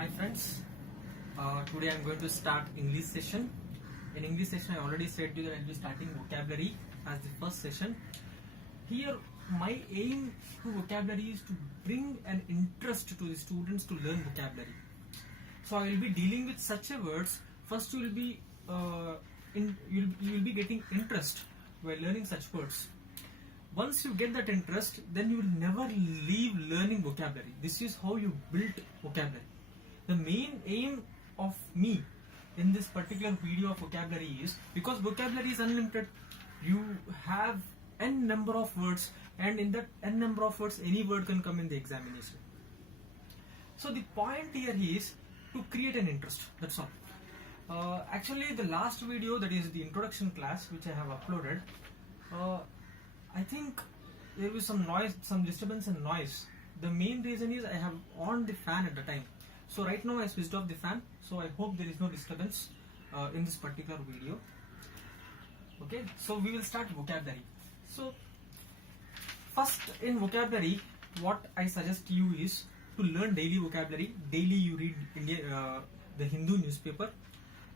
Hi friends, today I'm going to start English session. In English session I already said to you that I'll be starting vocabulary as the first session. Here my aim to vocabulary is to bring an interest to the students to learn vocabulary. So I will be dealing with such a words. First you will be you will be getting interest while learning such words. Once you get that interest, then you will never leave learning vocabulary. This is how you build vocabulary. The main aim of me in this particular video of vocabulary is, because vocabulary is unlimited, you have n number of words, and in that n number of words any word can come in the examination. So the point here is to create an interest, that's all. Actually the last video, that is the introduction class which I have uploaded, I think there was some noise, some disturbance and noise. The main reason is I have on the fan at the time. So right now I switched off the fan, so I hope there is no disturbance in this particular video. Okay, so we will start vocabulary. So first in vocabulary, what I suggest you is to learn daily vocabulary. Daily you read the Hindu newspaper,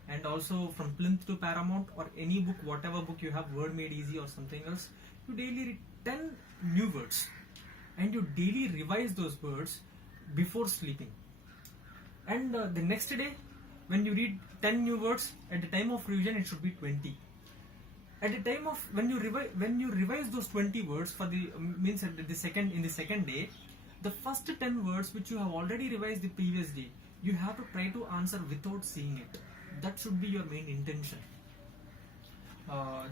and also from Plinth to Paramount or any book, whatever book you have, Word Made Easy or something else, you daily read 10 new words and you daily revise those words before sleeping. And the next day when you read 10 new words, at the time of revision it should be 20. At the time of when you revise those 20 words for the means at the second day, the first 10 words which you have already revised the previous day, you have to try to answer without seeing it. That should be your main intention.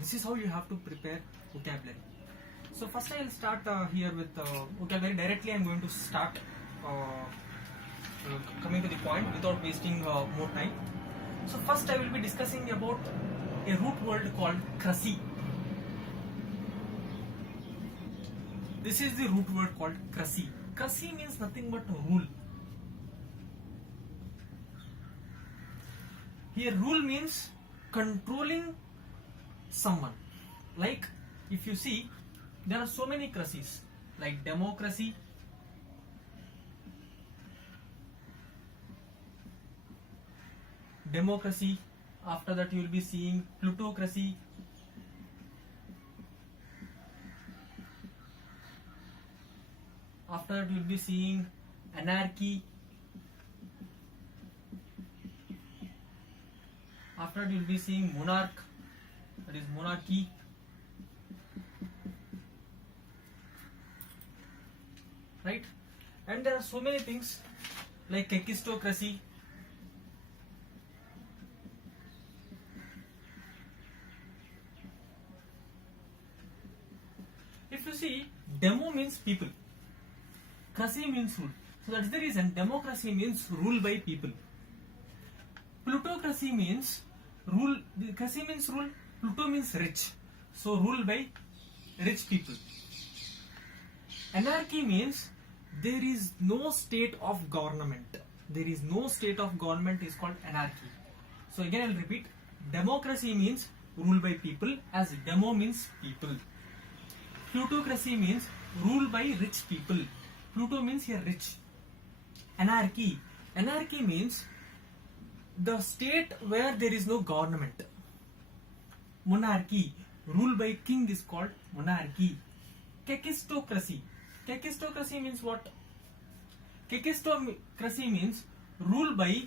This is how you have to prepare vocabulary. So first I will start here with vocabulary. Directly I am going to start coming to the point without wasting more time. So first I will be discussing about a root word called krasi. This is the root word called krasi. Krasi means nothing but rule. Here rule means controlling someone. Like if you see, there are so many krasis, like democracy, after that you will be seeing plutocracy, after that you will be seeing anarchy, after that you will be seeing monarch, that is monarchy, right? And there are so many things like kekistocracy, if you see, demo means people, krasi means rule. So that's the reason democracy means rule by people. Plutocracy means rule, krasi means rule, Pluto means rich, so rule by rich people. Anarchy means there is no state of government. There is no state of government is called anarchy. So again I will repeat, democracy means rule by people, as demo means people. Plutocracy means rule by rich people. Pluto means here rich. Anarchy means the state where there is no government. Monarchy, rule by king, is called monarchy. Kekistocracy means what? Kekistocracy means rule by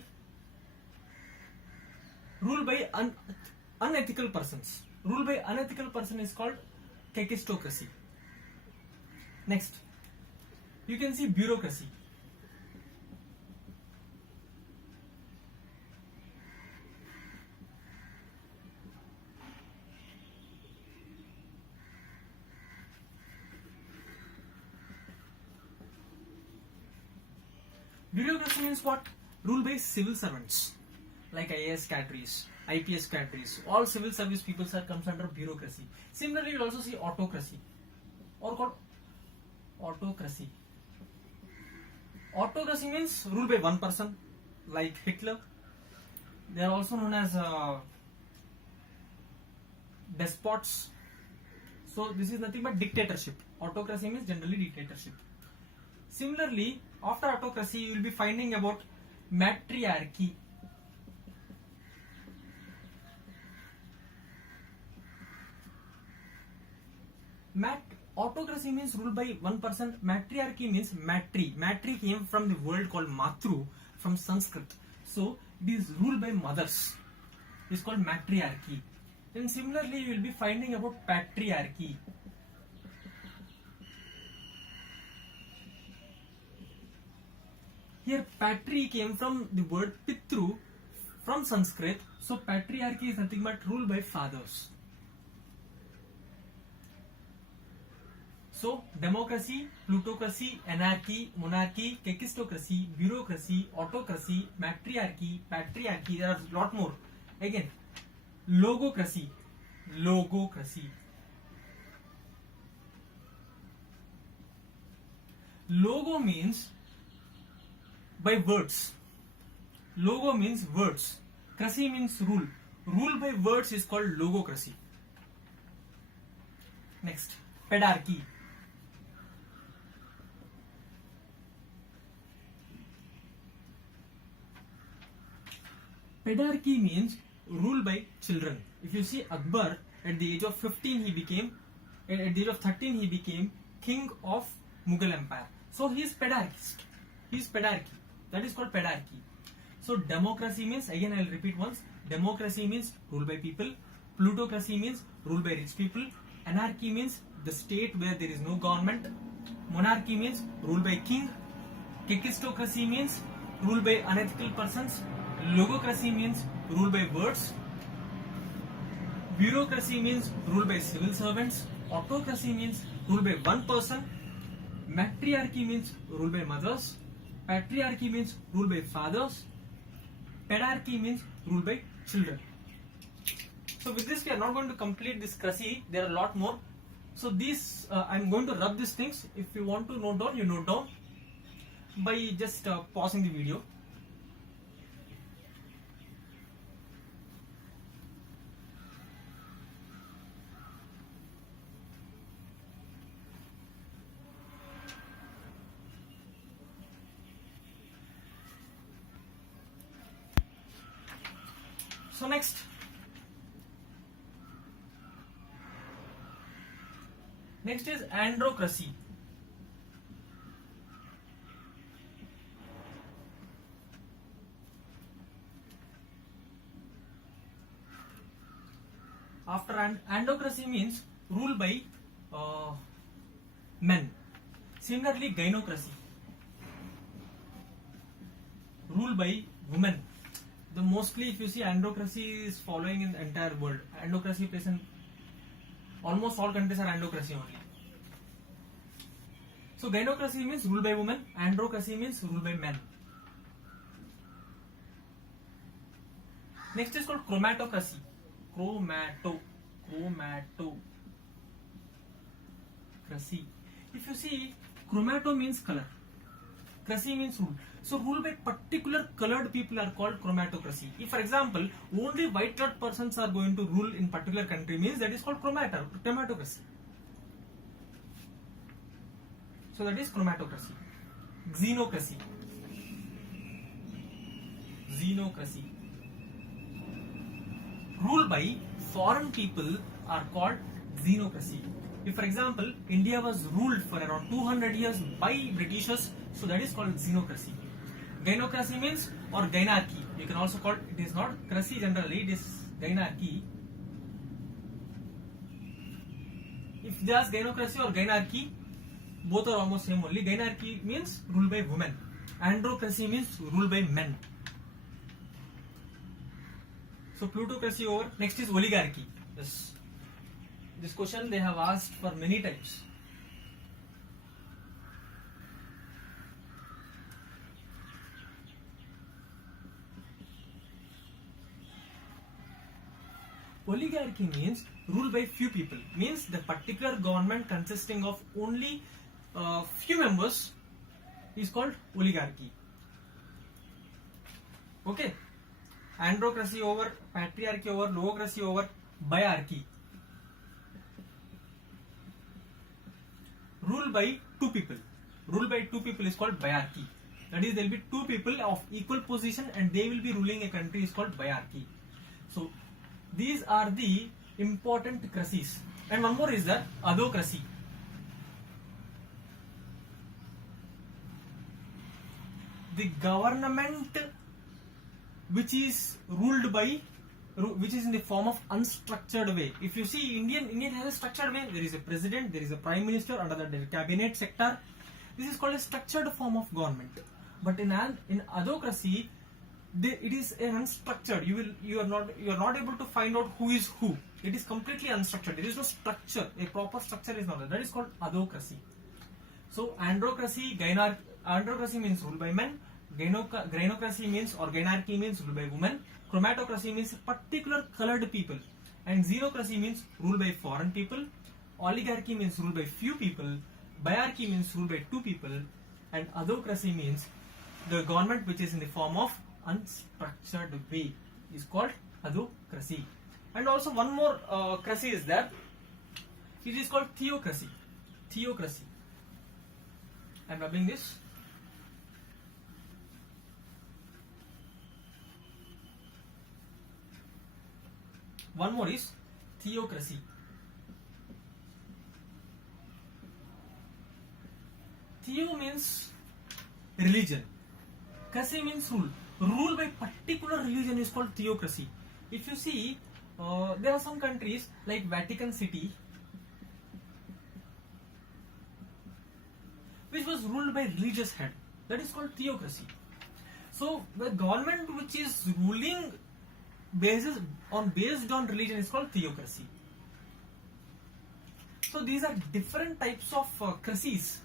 unethical persons. Rule by unethical person is called kekistocracy. Next, you can see bureaucracy. Bureaucracy means what? Rule by civil servants, like IAS cadres, IPS cadres. All civil service people comes under bureaucracy. Similarly, you will also see autocracy, or called autocracy. Autocracy means rule by one person, like Hitler. They are also known as despots. So this is nothing but dictatorship. Autocracy means generally dictatorship. Similarly, after autocracy, you will be finding about matriarchy. Autocracy means ruled by one person. Matriarchy means matri. Matri came from the word called matru from Sanskrit. So it is ruled by mothers. It's called matriarchy. Then similarly you will be finding about patriarchy. Here patri came from the word pitru from Sanskrit. So patriarchy is nothing but ruled by fathers. So democracy, plutocracy, anarchy, monarchy, kekistocracy, bureaucracy, autocracy, matriarchy, patriarchy, there are a lot more. Again, logocracy. Logo means by words. Logo means words. Cracy means rule. Rule by words is called logocracy. Next, pedarchy. Pedarchy means rule by children. If you see Akbar, at the age of 15 he became, at the age of 13 he became king of Mughal Empire. So he is pedarchist. He is pedarchy. That is called pedarchy. So democracy means, again I will repeat once, democracy means rule by people. Plutocracy means rule by rich people. Anarchy means the state where there is no government. Monarchy means rule by king. Kekistocracy means rule by unethical persons. Logocracy means rule by words. Bureaucracy means rule by civil servants. Autocracy means rule by one person. Matriarchy means rule by mothers. Patriarchy means rule by fathers. Pedarchy means rule by children. So with this we are not going to complete this cracy. There are a lot more. So these I am going to rub these things. If you want to note down, you note down by just pausing the video. So next, is androcracy. After androcracy means rule by men. Similarly, gynocracy, rule by women. The mostly, if you see, androcracy is following in the entire world. Androcracy present, almost all countries are androcracy only. So gynocracy means rule by women. Androcracy means rule by men. Next is called chromatocracy. Chromatocracy. If you see, chromato means color. Cracy means rule. So rule by particular colored people are called chromatocracy. If, for example, only white colored persons are going to rule in particular country, means that is called chromatocracy. So that is chromatocracy. Xenocracy. Rule by foreign people are called xenocracy. If, for example, India was ruled for around 200 years by Britishers, so that is called xenocracy. Gynocracy means, or gynarchy, you can also call it, it is not cracy generally, it is gynarchy. If there's gynocracy or gynarchy, both are almost same only. Gynarchy means rule by women. Androcracy means rule by men. So plutocracy over. Next is oligarchy. This question they have asked for many times. Oligarchy means rule by few people. Means the particular government consisting of only few members is called oligarchy. Okay. Androcracy over, patriarchy over, logocracy over, biarchy. Rule by two people. Rule by two people is called biarchy. That is, there will be two people of equal position and they will be ruling a country, is called biarchy. So these are the important crises. And one more is the adhocracy. The government which is ruled by, which is in the form of unstructured way. If you see, Indian has a structured way. There is a president, there is a prime minister, under the cabinet sector. This is called a structured form of government. But in adhocracy, it is an unstructured. You are not able to find out who is who. It is completely unstructured. There is no structure. A proper structure is not there. That is called adhocracy. So androcracy, androcracy means ruled by men. Gynocracy means, or gynarchy means ruled by women. Chromatocracy means particular colored people. And xenocracy means ruled by foreign people. Oligarchy means ruled by few people. Biarchy means ruled by two people. And adhocracy means the government which is in the form of unstructured way is called adhocracy. And also one more cracy is there. It is called theocracy. Theocracy. I am rubbing this. One more is theocracy. Theo means religion. Cracy means rule. Rule by particular religion is called theocracy. If you see, there are some countries like Vatican City, which was ruled by religious head. That is called theocracy. So the government which is ruling based on religion is called theocracy. So these are different types of crises.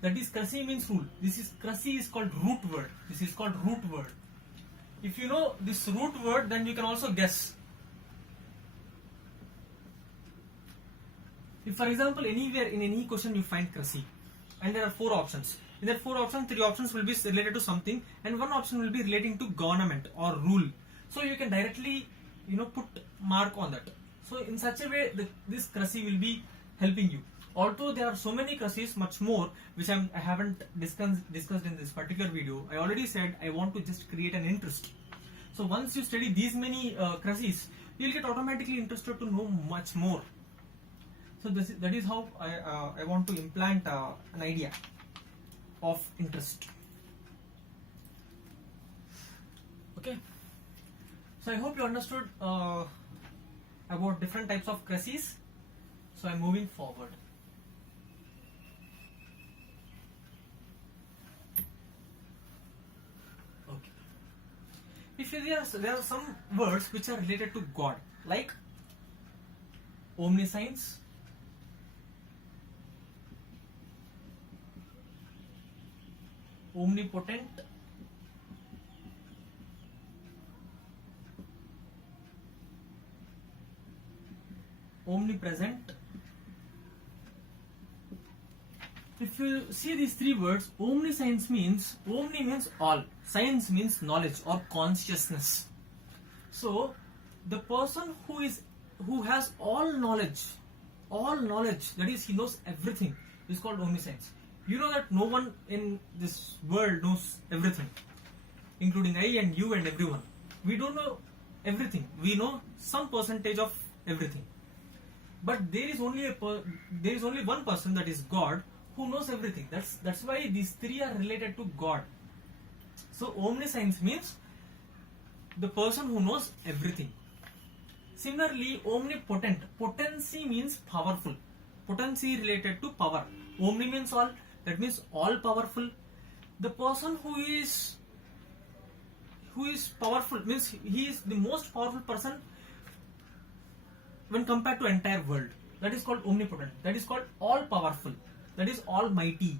That is, cracy means rule. This is cracy is called root word. This is called root word. If you know this root word, then you can also guess. If, for example, anywhere in any question you find cracy, and there are 4 options. In that 4 options, 3 options will be related to something, and 1 option will be relating to government or rule. So you can directly, put mark on that. So in such a way, this cracy will be helping you. Although there are so many crises, much more, which I haven't discussed in this particular video. I already said I want to just create an interest. So once you study these many crises, you will get automatically interested to know much more. So that is how I want to implant an idea of interest. Okay. So I hope you understood about different types of crises. So I'm moving forward. Okay. If there are some words which are related to God, like omniscience, omnipotent, omnipresent. If you see these 3 words, omniscience means, omni means all, science means knowledge or consciousness. So the person who has all knowledge, that is, he knows everything, is called omniscience. You know that no one in this world knows everything, including I and you and everyone. We don't know everything. We know some percentage of everything. But there is only one person, that is God, who knows everything. That's why these 3 are related to God. So omniscience means the person who knows everything. Similarly, omnipotent. Potency means powerful. Potency related to power. Omni means all. That means all powerful. The person who is powerful means he is the most powerful person when compared to entire world. That is called omnipotent. That is called all powerful. That is almighty.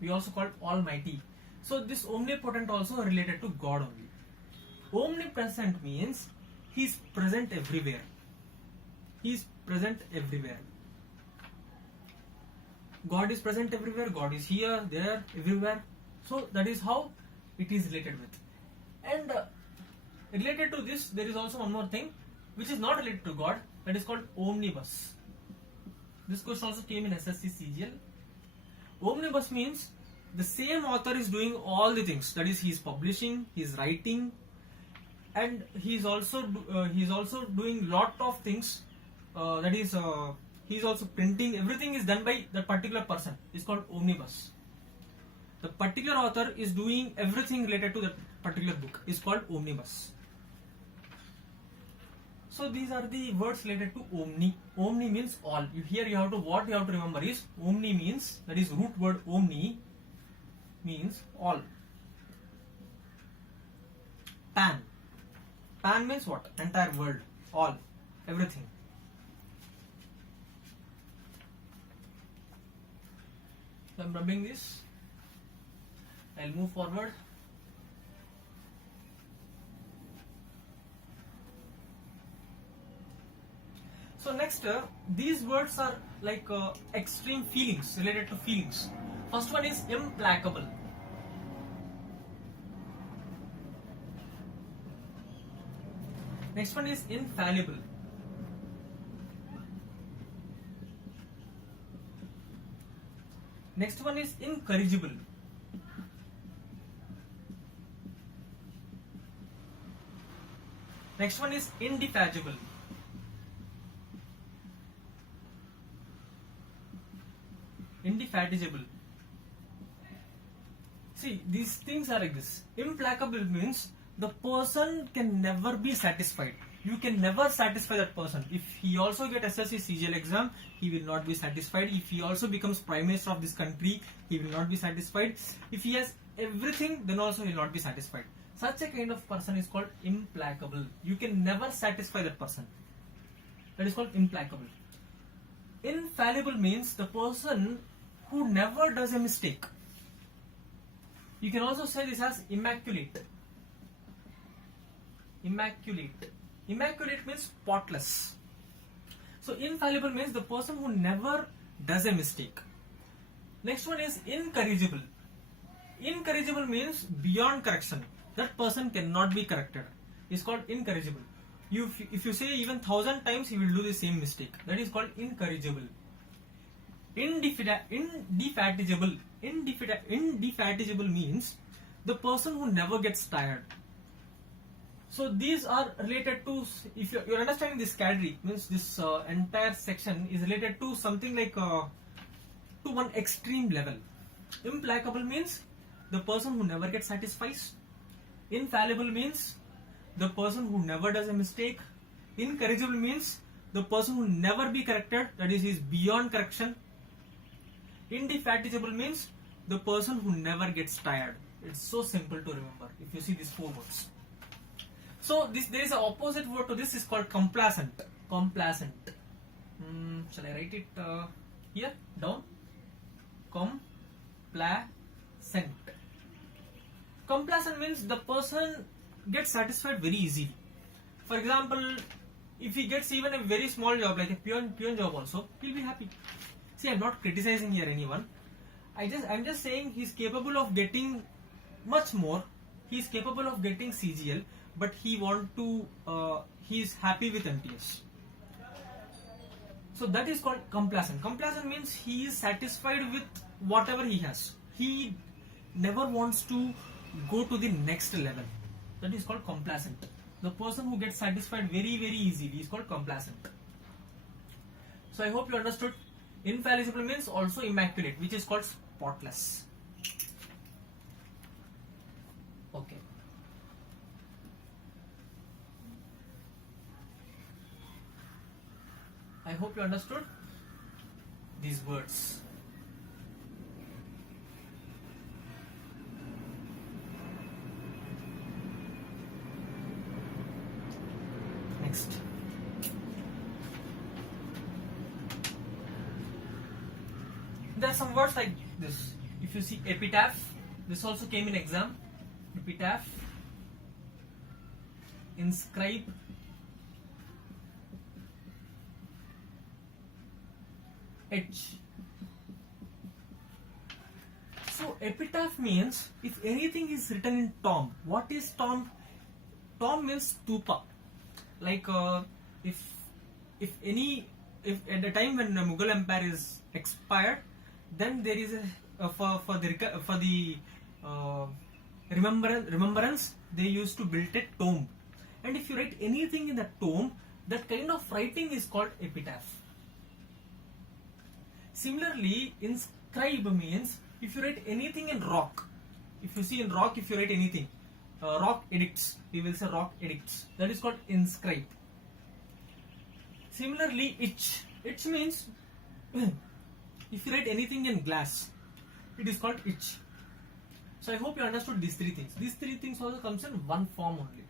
We also call it almighty. So this omnipotent also related to God only. Omnipresent means he is present everywhere. He is present everywhere. God is present everywhere. God is here, there, everywhere. So that is how it is related with. And related to this, there is also one more thing which is not related to God. That is called omnibus. This question also came in SSC CGL. Omnibus means the same author is doing all the things. That is, he is publishing, he is writing, and he is also doing lot of things. That is, he is also printing. Everything is done by that particular person. It's called omnibus. The particular author is doing everything related to that particular book. It's called omnibus. So these are the words related to omni. Omni means all. Here you have to, what you have to remember is, omni means, that is root word omni means all. Pan. Pan means what? Entire world. All. Everything. So I'm rubbing this. I'll move forward. So next, these words are like extreme feelings, related to feelings. First one is implacable. Next one is infallible. Next one is incorrigible. Next one is indefatigable. Indefatigable. See, these things are like this. Implacable means the person can never be satisfied. You can never satisfy that person. If he also get SSC CGL exam, he will not be satisfied. If he also becomes Prime Minister of this country, he will not be satisfied. If he has everything, then also he will not be satisfied. Such a kind of person is called implacable. You can never satisfy that person. That is called implacable. Infallible means the person who never does a mistake. You can also say this as immaculate. Immaculate. Immaculate means spotless. So infallible means the person who never does a mistake. Next one is incorrigible. Incorrigible means beyond correction. That person cannot be corrected. It's called incorrigible. If you say even 1,000 times, he will do the same mistake. That is called incorrigible. Indefatigable. Indefatigable means the person who never gets tired. So these are related to, if you're understanding this category, means this entire section is related to something like to one extreme level. Implacable means the person who never gets satisfied. Infallible means the person who never does a mistake. Incorrigible means the person who never be corrected, that is, he is beyond correction. Indefatigable means the person who never gets tired. It's so simple to remember if you see these four words. So there is an opposite word to this, is called complacent. Complacent. Shall I write it here down? Complacent. Complacent means the person gets satisfied very easily. For example, if he gets even a very small job like a peon job also, he'll be happy. See, I'm not criticizing here anyone. I'm just saying he's capable of getting much more. He's capable of getting CGL, but he's happy with MTS. So that is called complacent. Complacent means he is satisfied with whatever he has. He never wants to go to the next level. That is called complacent. The person who gets satisfied very, very easily is called complacent. So I hope you understood. Infallible means also immaculate, which is called spotless. Okay. I hope you understood these words. Next. There are some words like this. If you see epitaph, this also came in exam. Epitaph, inscribe, etch. So epitaph means if anything is written in tomb. What is tomb? Tomb means stupa. Like if at the time when the Mughal Empire is expired, then there is for the remembrance, they used to build a tomb, and if you write anything in that tomb, that kind of writing is called epitaph. Similarly, inscribe means if you write anything in rock. If you see in rock, if you write anything, rock edicts, we will say rock edicts. That is called inscribe. Similarly, itch means if you write anything in glass, it is called itch. So I hope you understood these three things. These three things also comes in one form only.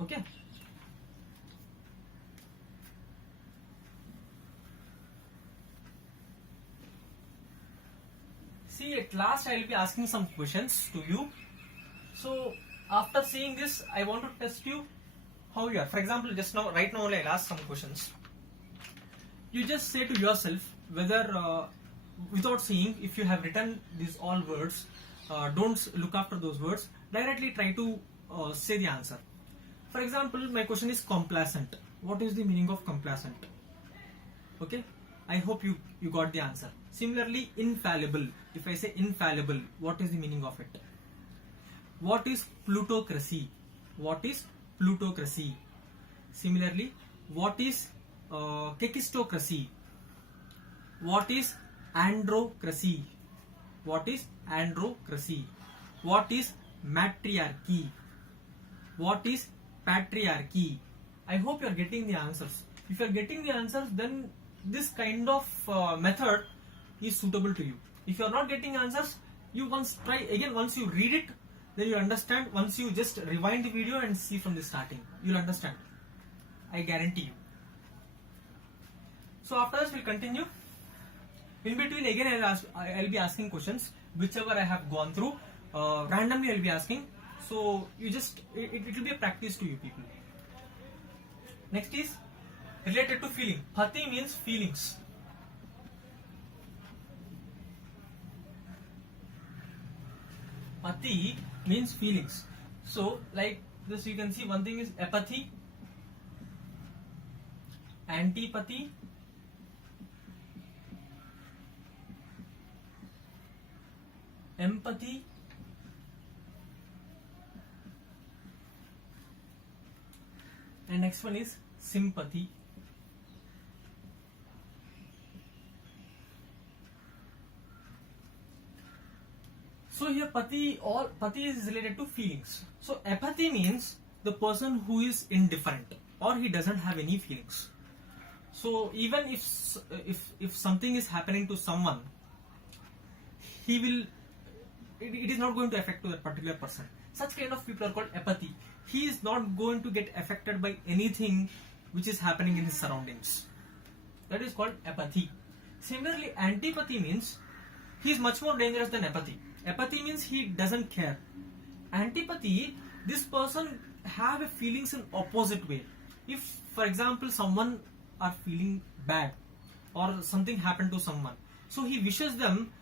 Okay. See, at last I will be asking some questions to you. So after seeing this, I want to test you how you are. For example, just now, right now only I'll ask some questions. You just say to yourself whether without seeing, if you have written these all words, don't look after those words, directly try to say the answer. For example, my question is complacent. What is the meaning of complacent? Okay, I hope you got the answer. Similarly, infallible. If I say infallible, what is the meaning of it? What is plutocracy? What is plutocracy? Similarly, what is kekistocracy? What is androcracy? What is androcracy? What is matriarchy? What is patriarchy? I hope you are getting the answers. If you are getting the answers, then this kind of method is suitable to you. If you are not getting answers, you once try again. Once you read it, then you understand. Once you just rewind the video and see from the starting, you'll understand. I guarantee you. So after this, we'll continue. In between, again, I'll be asking questions, whichever I have gone through. Randomly, I'll be asking. So you just, it will be a practice to you people. Next is related to feeling. Pati means feelings. Pati means feelings. So like this, you can see one thing is apathy, antipathy, empathy, and next one is sympathy. So here pati is related to feelings. So apathy means the person who is indifferent or he doesn't have any feelings. So even if something is happening to someone, it is not going to affect to that particular person. Such kind of people are called apathy. He is not going to get affected by anything which is happening in his surroundings. That is called apathy. Similarly, antipathy means he is much more dangerous than apathy. Apathy means he doesn't care. Antipathy, this person have a feelings in opposite way. If, for example, someone are feeling bad or something happened to someone, so he wishes them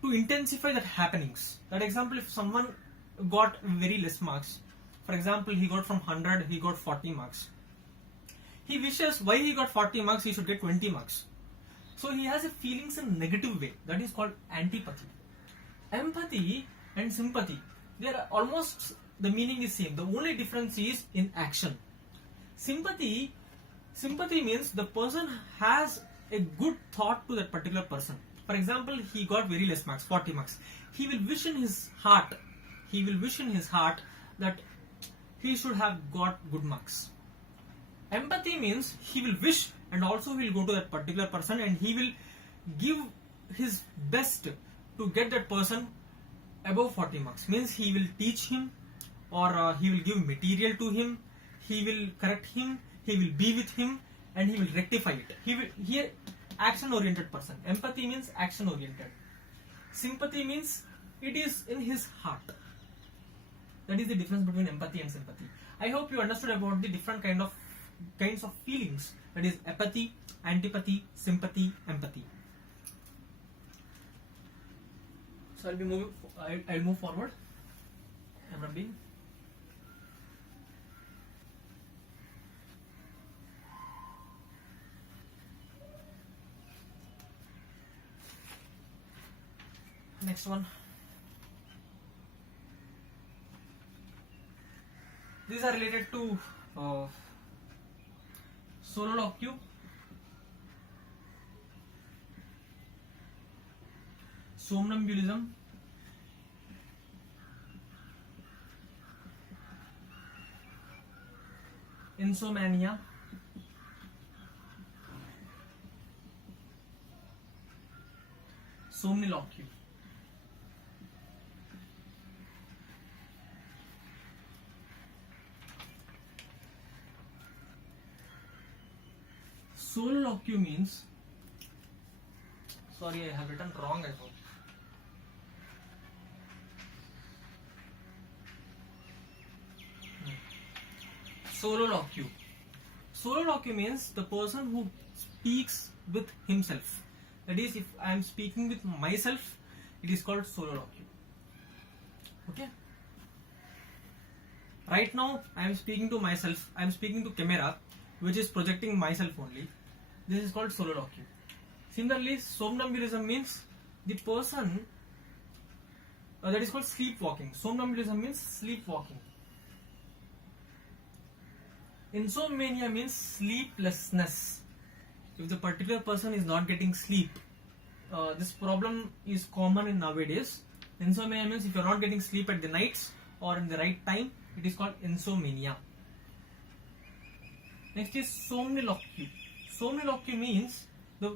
to intensify that happenings. That example, if someone got very less marks, for example, he got from 100, he got 40 marks. He wishes why he got 40 marks, he should get 20 marks. So he has a feelings in negative way. That is called antipathy. Empathy and sympathy, they are almost, the meaning is same. The only difference is in action. Sympathy means the person has a good thought to that particular person. For example, he got very less marks, 40 marks. He will wish in his heart that he should have got good marks. Empathy means he will wish and also will go to that particular person and he will give his best to get that person above 40 marks. Means he will teach him, or he will give material to him, he will correct him, he will be with him, and he will rectify it. Here action oriented person. Empathy means action oriented. Sympathy means it is in his heart. That is the difference between empathy and sympathy. I hope you understood about the different kinds of feelings. That is apathy, antipathy, sympathy, empathy. So I'll move forward. I'm rubbing. Next one. These are related to soliloquy, somnambulism, insomnia, somniloquy. Soliloquy means, sorry, I have written wrong, I thought. Soliloquy. Soliloquy means the person who speaks with himself. That is, if I am speaking with myself, it is called soliloquy. Okay. Right now, I am speaking to myself. I am speaking to camera, which is projecting myself only. This is called soliloquy. Similarly, somnambulism means the person that is called sleepwalking. Somnambulism means sleepwalking. Insomnia means sleeplessness. If the particular person is not getting sleep, this problem is common in nowadays. Insomnia means if you are not getting sleep at the nights or in the right time, it is called insomnia. Next is somniloquy. Somniloquy means,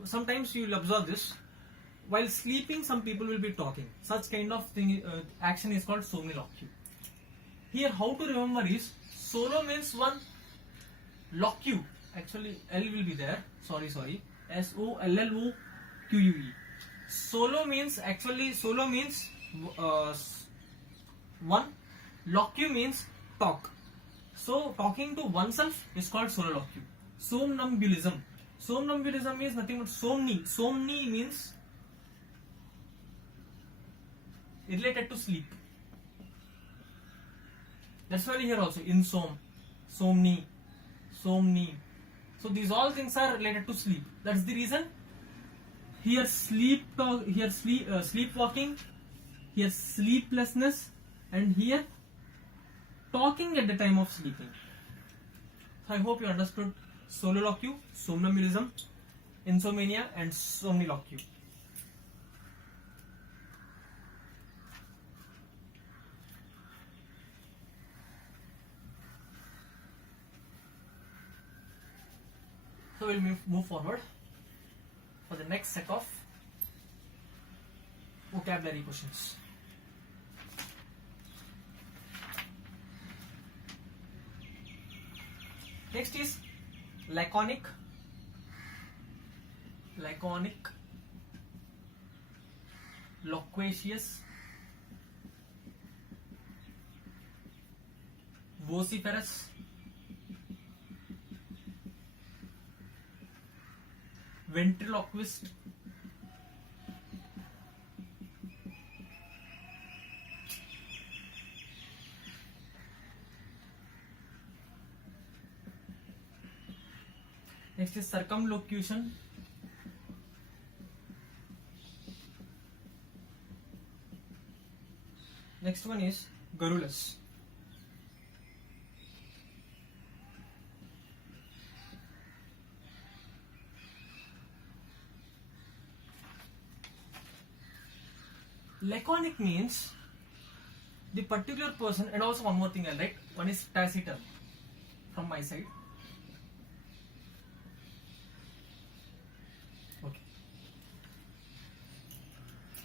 sometimes you will observe this, while sleeping some people will be talking. Such kind of thing, action is called somniloquy. Here how to remember is, solo means one, loquy, actually L will be there, sorry, SOLLOQUE. Solo means one, loquy means talk. So talking to oneself is called soliloquy. Somnambulism. Somnambulism is nothing but somni. Somni means related to sleep. That's why here also insom, somni, somni. So these all things are related to sleep. That's the reason here sleepwalking, here sleeplessness, and here talking at the time of sleeping. So I hope you understood soliloquy, somnambulism, insomnia, and somniloquy. So we'll move forward for the next set of vocabulary questions. Next is laconic, loquacious, vociferous, ventriloquist, next is circumlocution, next one is garrulous. Laconic means the particular person, and also one more thing I'll write. One is taciturn from my side. Okay.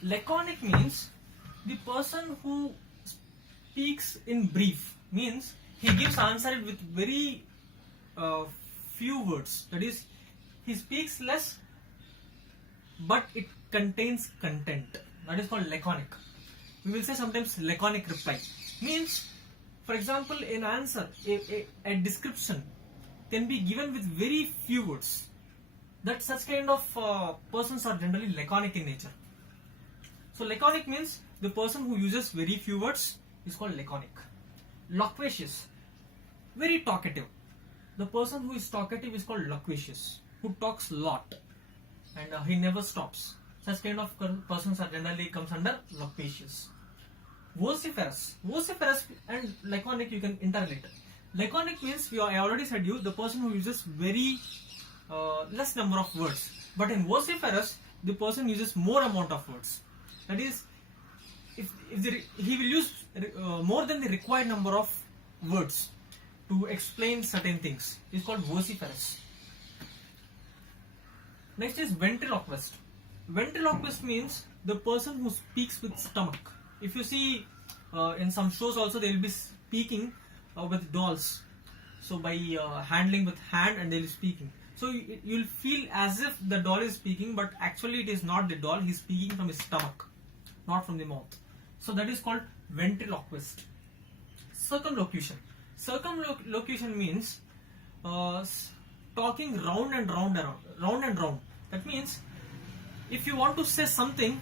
Laconic means the person who speaks in brief, means he gives answer with very few words. That is, he speaks less, but it contains content. That is called laconic. We will say sometimes laconic reply. Means, for example, an answer, a description can be given with very few words. That such kind of persons are generally laconic in nature. So laconic means the person who uses very few words is called laconic. Loquacious, very talkative. The person who is talkative is called loquacious, who talks a lot and he never stops. Such kind of persons are generally comes under loquacious. Vociferous and laconic you can interrelate. Laconic means I already said you the person who uses very less number of words, but in vociferous the person uses more amount of words. That is, he will use more than the required number of words to explain certain things. It's called vociferous. Next is ventriloquist. Ventriloquist means the person who speaks with stomach. If you see in some shows also they will be speaking with dolls. So by handling with hand and they will be speaking. So you will feel as if the doll is speaking, but actually it is not the doll. He is speaking from his stomach, not from the mouth. So that is called ventriloquist. Circumlocution. Circumlocution means talking round and round. That means if you want to say something,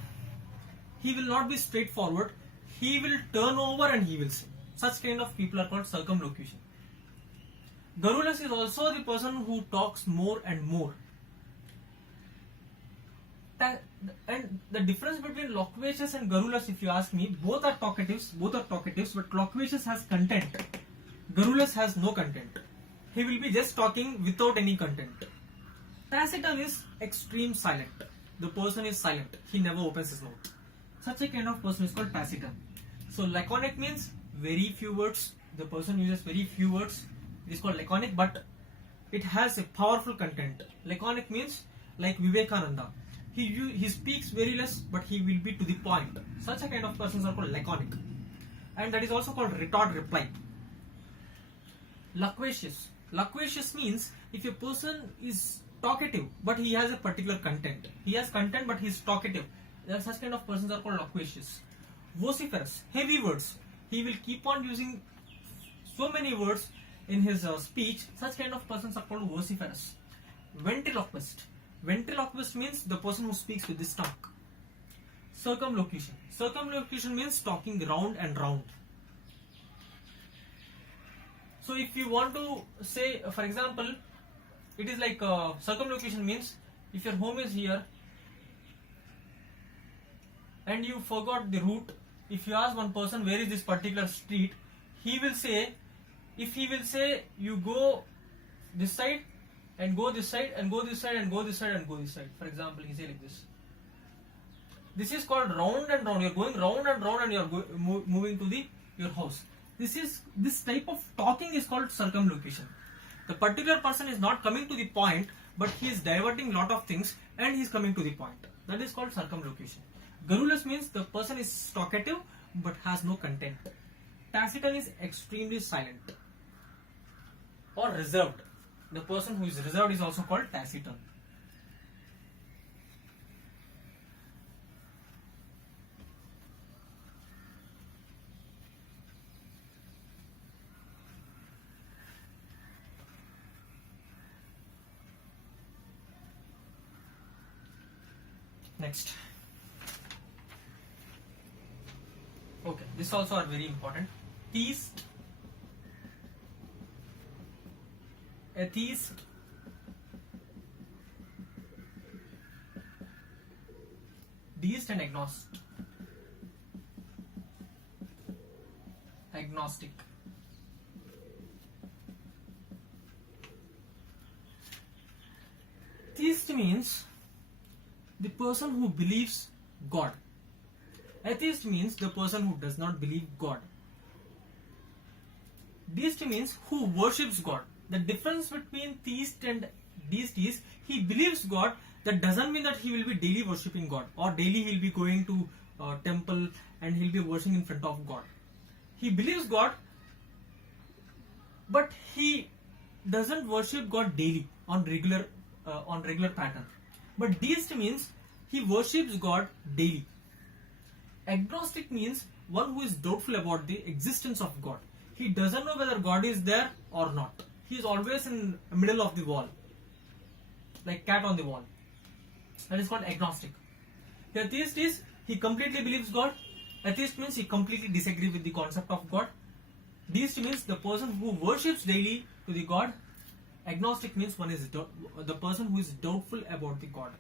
he will not be straightforward. He will turn over and he will say. Such kind of people are called circumlocution. Garrulous is also the person who talks more and more. And the difference between loquacious and garrulous, if you ask me, both are talkatives, but loquacious has content. Garrulous has no content. He will be just talking without any content. Taciturn is extreme silent. The person is silent. He never opens his mouth. Such a kind of person is called taciturn. So laconic means very few words. The person uses very few words. It is called laconic, but it has a powerful content. Laconic means like Vivekananda. He speaks very less, but he will be to the point. Such a kind of persons are called laconic. And that is also called retort reply. Loquacious. Loquacious means if a person is talkative, but he has a particular content. He has content, but he is talkative. Such kind of persons are called loquacious. Vociferous. Heavy words. He will keep on using so many words in his speech. Such kind of persons are called vociferous. Ventriloquist. Ventriloquist means the person who speaks with the stomach. Circumlocution. Circumlocution means talking round and round. So if you want to say, for example, it is like circumlocution means if your home is here and you forgot the route, if you ask one person where is this particular street, he will say, if he will say you go this side and go this side and go this side and go this side and go this side. For example, he say like this. This is called round and round. You are going round and round and you are moving to your house. This type of talking is called circumlocution. The particular person is not coming to the point, but he is diverting lot of things and he is coming to the point. That is called circumlocution. Garrulous means the person is talkative but has no content. Taciturn is extremely silent or reserved. The person who is reserved is also called taciturn. Next. Okay, this also are very important. Theist, atheist, deist and agnostic. Theist means the person who believes God. Atheist means the person who does not believe God. Deist means who worships God. The difference between theist and deist is he believes God. That doesn't mean that he will be daily worshipping God or daily he will be going to temple and he will be worshipping in front of God. He believes God, but he doesn't worship God daily on regular pattern. But deist means he worships God daily. Agnostic means one who is doubtful about the existence of God. He doesn't know whether God is there or not. He is always in the middle of the wall, like cat on the wall. That is called agnostic. The atheist is he completely believes God. Atheist means he completely disagrees with the concept of God. Deist means the person who worships daily to the God. Agnostic means one is the person who is doubtful about the God.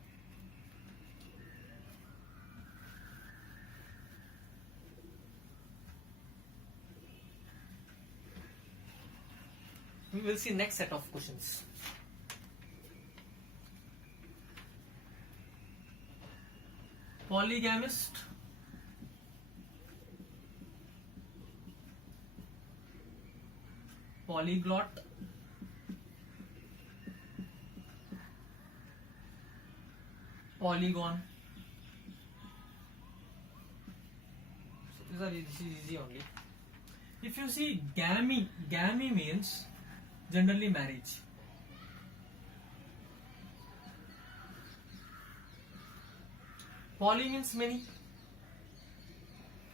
We will see next set of questions. Polygamist, polyglot, polygon. So this is easy only. If you see gamy means generally marriage. Poly means many.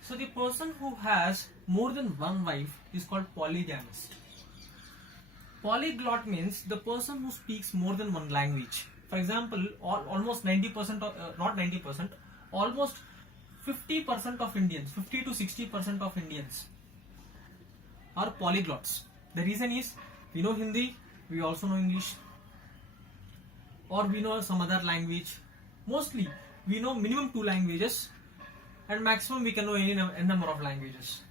So the person who has more than one wife is called polygamist. Polyglot means the person who speaks more than one language. For example, almost 90% not 90%, almost 50% of Indians, 50 to 60% of Indians are polyglots. The reason is we know Hindi, we also know English, or we know some other language. Mostly we know minimum 2 languages, and maximum we can know any number of languages.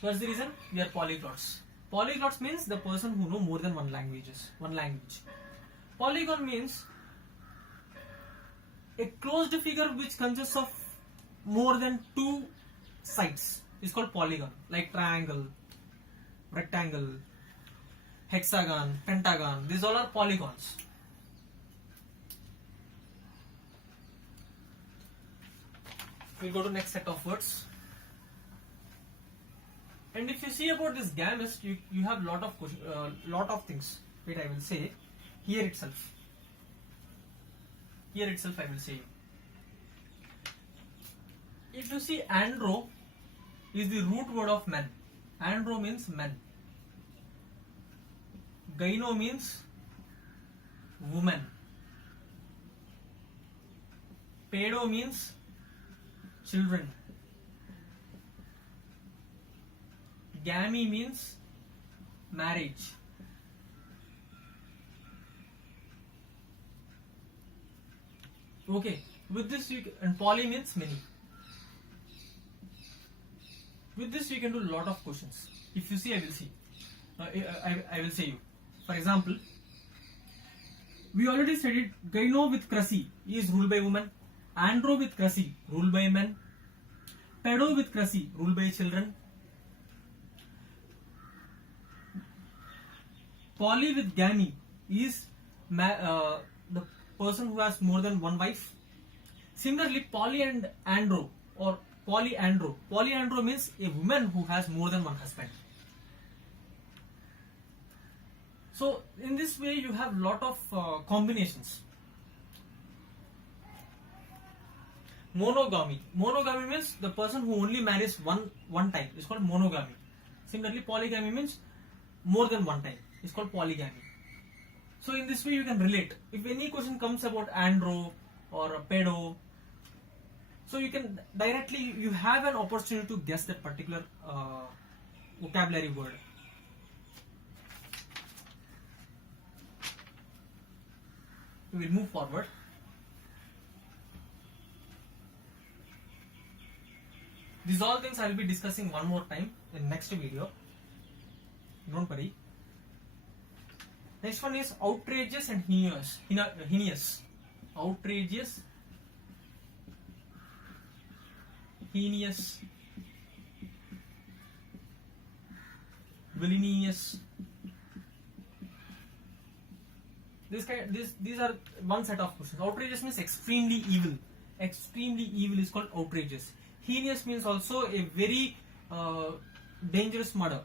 So that's the reason we are polyglots. Polyglots means the person who know more than one language. Polygon means a closed figure which consists of more than 2 sides is called polygon, like triangle, rectangle, hexagon, pentagon. These all are polygons. We'll go to next set of words. And if you see about this gamist, you have lot of things. Wait, I will say here itself. Here itself I will say. If you see andro is the root word of man. Andro means man. Gyno means woman. Pedo means children. Gamy means marriage. Okay, with this and poly means many. With this you can do a lot of questions. If you see, I will see. I will say you. For example, we already studied gyno with crusy is ruled by women. Andro with crusy ruled by men. Pedo with crusy ruled by children. Poly with gamy is the person who has more than one wife. Similarly, poly and andro or polyandro. Polyandro means a woman who has more than one husband. So in this way you have lot of combinations. Monogamy. Monogamy means the person who only marries one time. It's called monogamy. Similarly, polygamy means more than one time. It's called polygamy. So in this way you can relate. If any question comes about andro or pedo, so you can directly, you have an opportunity to guess that particular vocabulary word. We will move forward. These all things I will be discussing one more time in next video. Don't worry. Next one is outrageous and heinous. Outrageous, heinous, villainous. These are one set of questions. Outrageous means extremely evil. Extremely evil is called outrageous. Heinous means also a very dangerous murder.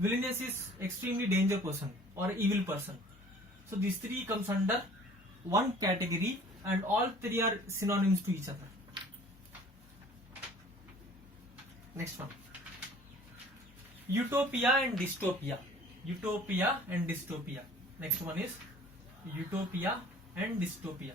Villainous is extremely dangerous person or evil person. So these three comes under one category, and all three are synonyms to each other. Next one. Utopia and dystopia. Utopia and dystopia. Next one is utopia and dystopia.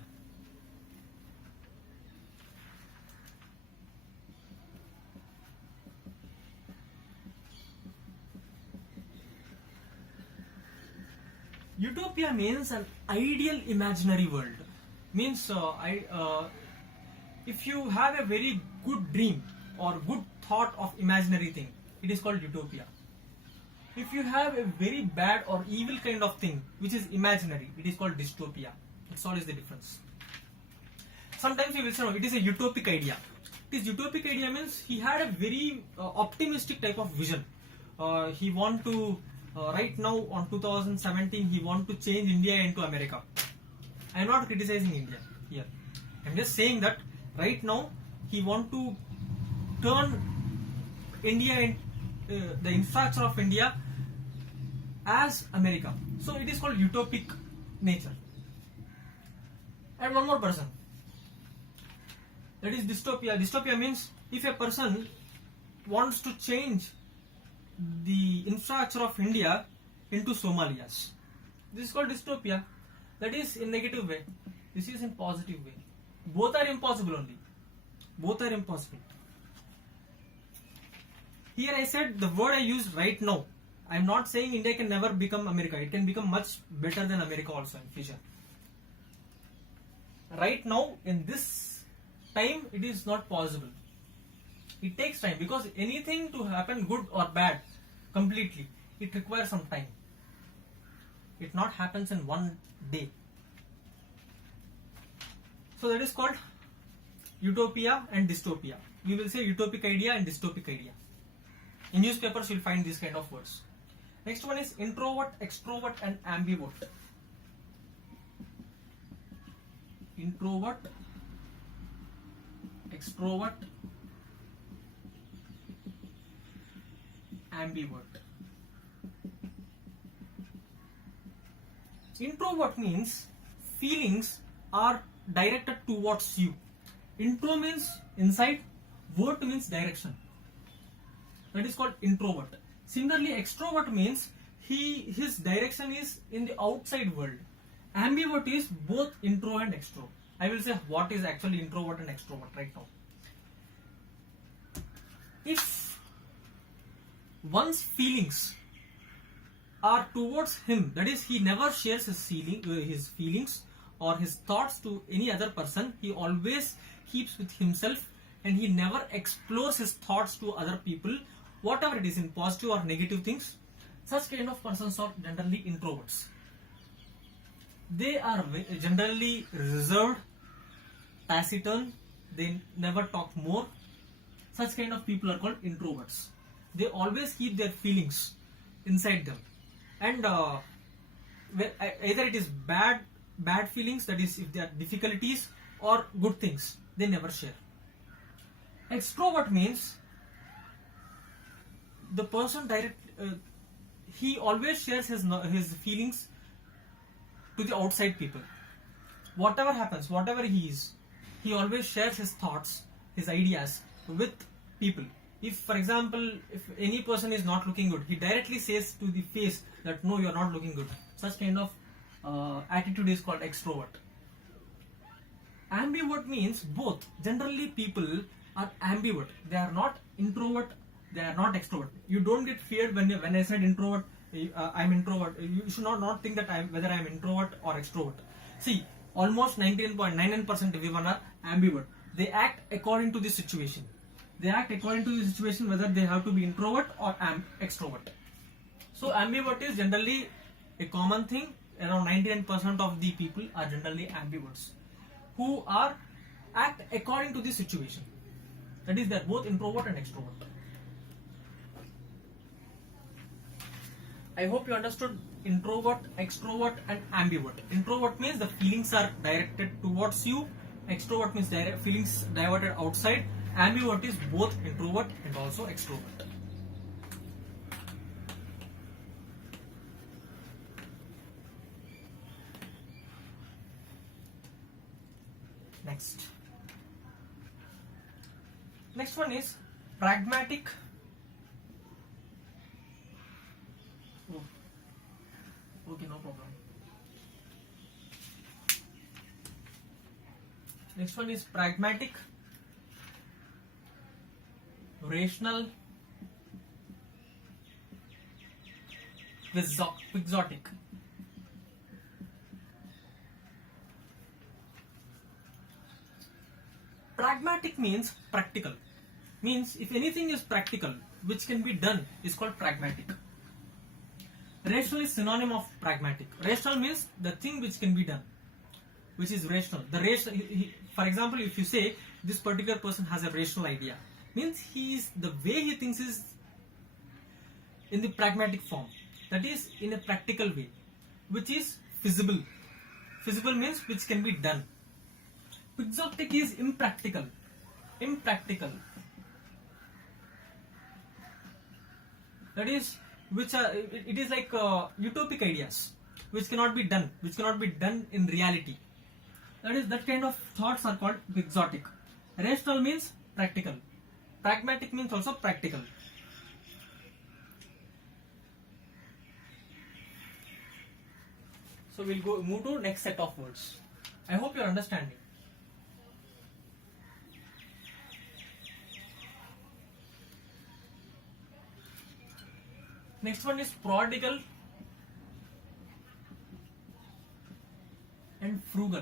Utopia means an ideal imaginary world. Means if you have a very good dream or good thought of imaginary thing, it is called utopia. If you have a very bad or evil kind of thing which is imaginary, it is called dystopia. That's all is the difference. Sometimes we will say no, it is a utopic idea. This utopic idea means he had a very optimistic type of vision. He want to right now on 2017 he want to change India into America. I am not criticizing India here. I am just saying that right now he want to turn India in the infrastructure of India as America. So it is called utopic nature. And one more person. That is dystopia. Dystopia means if a person wants to change the infrastructure of India into Somalia's. This is called dystopia. That is in negative way. This is in positive way. Both are impossible only. Both are impossible. Here I said the word I used right now. I am not saying India can never become America. It can become much better than America also in future. Right now, in this time, it is not possible. It takes time because anything to happen good or bad completely, it requires some time. It not happens in one day. So that is called utopia and dystopia. We will say utopic idea and dystopic idea. In newspapers, you will find these kind of words. Next one is introvert, extrovert, and ambivert. Introvert, extrovert, ambivert. Introvert means feelings are directed towards you. Intro means inside, vert means direction. That is called introvert. Similarly, extrovert means his direction is in the outside world. Ambivert is both intro and extro. I will say what is actually introvert and extrovert right now. If one's feelings are towards him, that is, he never shares his feelings or his thoughts to any other person. He always keeps with himself and he never explores his thoughts to other people, whatever it is, in positive or negative things. Such kind of persons are generally introverts. They are generally reserved, taciturn, they never talk more. Such kind of people are called introverts. They always keep their feelings inside them, and either it is bad feelings, that is if there are difficulties, or good things, they never share. Extrovert means the person he always shares his feelings to the outside people. Whatever happens, whatever he is, he always shares his thoughts, his ideas with people. If, for example, if any person is not looking good, he directly says to the face that no, you are not looking good. Such kind of attitude is called extrovert. Ambivert means both. Generally, people are ambivert. They are not introvert. They are not extrovert. You don't get feared when I said introvert. I'm introvert. You should not think that whether I'm introvert or extrovert. See, almost 99.99% everyone are ambivert. They act according to the situation. They act according to the situation whether they have to be introvert or extrovert. So ambivert is generally a common thing. Around 99% of the people are generally ambiverts, who act according to the situation. That is, they are both introvert and extrovert. I hope you understood introvert, extrovert, and ambivert. Introvert means the feelings are directed towards you. Extrovert means feelings diverted outside. Ambivert is both introvert and also extrovert. Next one is pragmatic. Okay, no problem. Next one is pragmatic, rational, quixotic. Pragmatic means practical. Means if anything is practical, which can be done, is called pragmatic. Rational is synonym of pragmatic. Rational means the thing which can be done, which is rational. The rational, for example, if you say this particular person has a rational idea, means the way he thinks is in the pragmatic form, that is in a practical way, which is feasible. Feasible means which can be done. Quixotic is impractical. Impractical. That is it is like utopic ideas which cannot be done, in reality. That kind of thoughts are called quixotic. Rational means practical. Pragmatic means also practical. So we'll move to next set of words. I hope you're understanding. Next one is prodigal and frugal.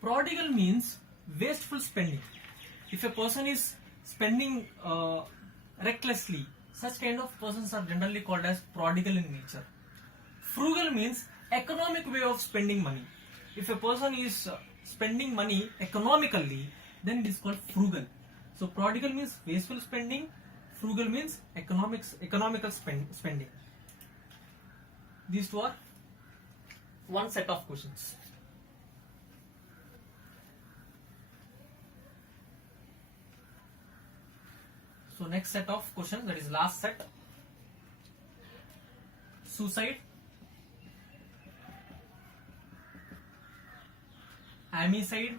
Prodigal means wasteful spending. If a person is spending recklessly, such kind of persons are generally called as prodigal in nature. Frugal means economic way of spending money. If a person is spending money economically, then it is called frugal. So prodigal means wasteful spending. Frugal means economical spending. These two are one set of questions. So next set of questions, that is last set. Suicide, amicide,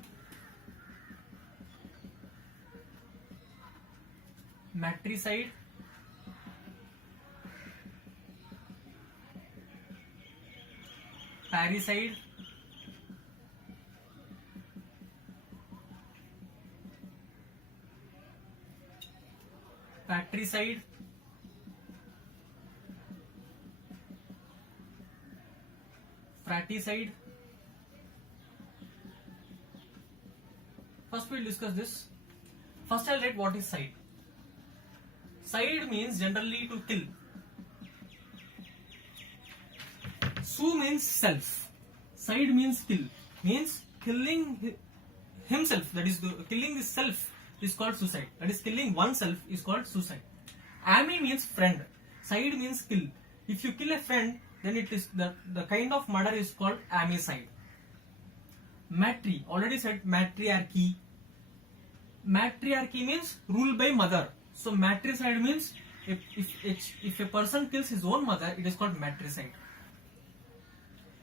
matricide, parricide, patricide, fratricide. First we'll discuss this. First I'll write what is side. Side means generally to kill. Su means self. Side means kill. Means killing himself. That is killing the self is called suicide. That is killing oneself is called suicide. Ami means friend. Side means kill. If you kill a friend, then it is the kind of murder is called amicide. Matri, already said matriarchy. Matriarchy means rule by mother. So matricide means if a person kills his own mother, it is called matricide.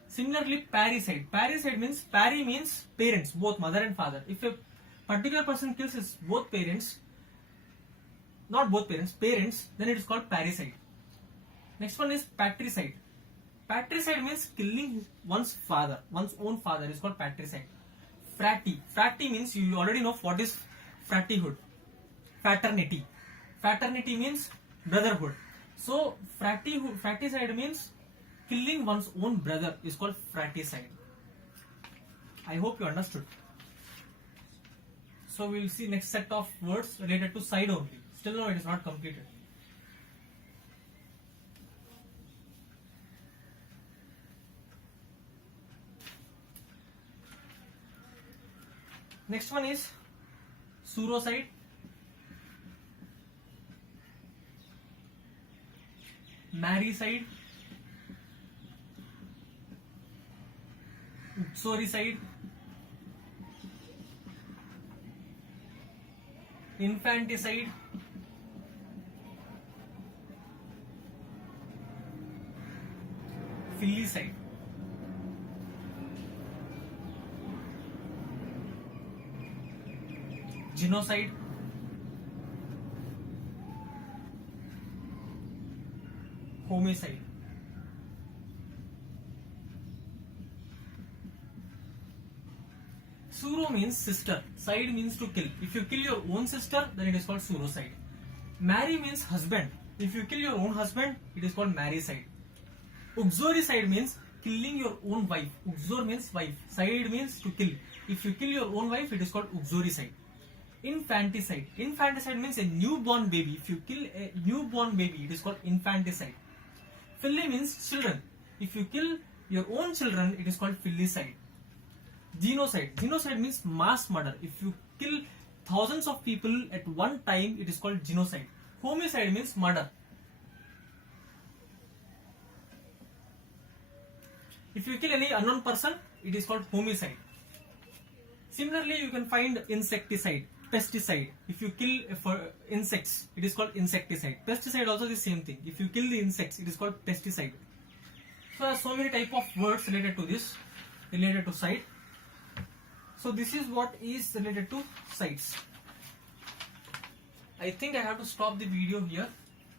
Similarly, parricide. Parricide means parry means parents, both mother and father. If a particular person kills his both parents, not both parents, parents, then it is called parricide. Next one is patricide. Patricide means killing one's father, one's own father is called patricide. Fratty. Fratty means you already know what is fratrihood. Fraternity. Fraternity means brotherhood. So fratricide means killing one's own brother is called fratricide. I hope you understood. So we will see next set of words related to side only. Still no, it is not completed. Next one is surocide, marricide, uxoricide, infanticide, filicide. Genocide, homicide. Suro means sister, side means to kill. If you kill your own sister, then it is called surocide. Marry means husband. If you kill your own husband, it is called marricide. Uxoricide means killing your own wife. Uxor means wife, side means to kill. If you kill your own wife, it is called uxoricide. Infanticide. Infanticide means a newborn baby. If you kill a newborn baby, it is called infanticide. Filly means children. If you kill your own children, it is called filicide. Genocide. Genocide means mass murder. If you kill thousands of people at one time, it is called genocide. Homicide means murder. If you kill any unknown person, it is called homicide. Similarly, you can find insecticide, pesticide. If you kill insects, it is called insecticide. Pesticide also the same thing. If you kill the insects, it is called pesticide. So there are so many type of words related to this, related to site. So this is what is related to sites. I think I have to stop the video here,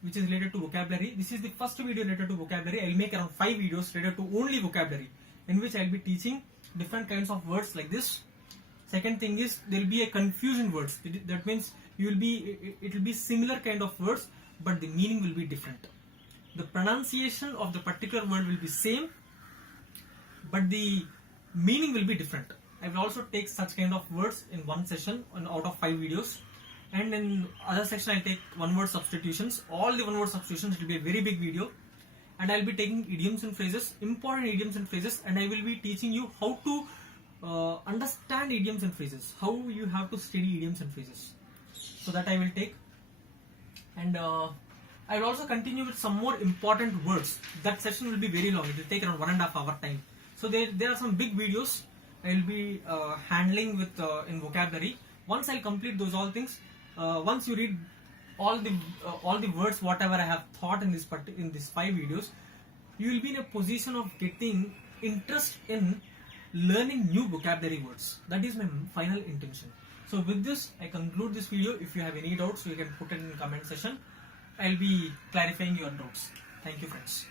which is related to vocabulary. This is the first video related to vocabulary. I will make around 5 videos related to only vocabulary, in which I will be teaching different kinds of words like this. Second thing is there will be a confusion words. That means it will be similar kind of words, but the meaning will be different. The pronunciation of the particular word will be same, but the meaning will be different. I will also take such kind of words in one session out of 5 videos. And in other section, I'll take one word substitutions. All the one word substitutions will be a very big video. And I'll be taking idioms and phrases, important idioms and phrases, and I will be teaching you how to understand idioms and phrases, how you have to study idioms and phrases. So that I will take. And I will also continue with some more important words. That session will be very long. It will take around 1.5 hour time. So there are some big videos I will be handling with in vocabulary. Once I'll complete those all things, once you read all the words whatever I have taught in this 5 videos, you will be in a position of getting interest in learning new vocabulary words. That is my final intention. So with this, I conclude this video. If you have any doubts, you can put it in the comment section. I'll be clarifying your doubts. Thank you, friends.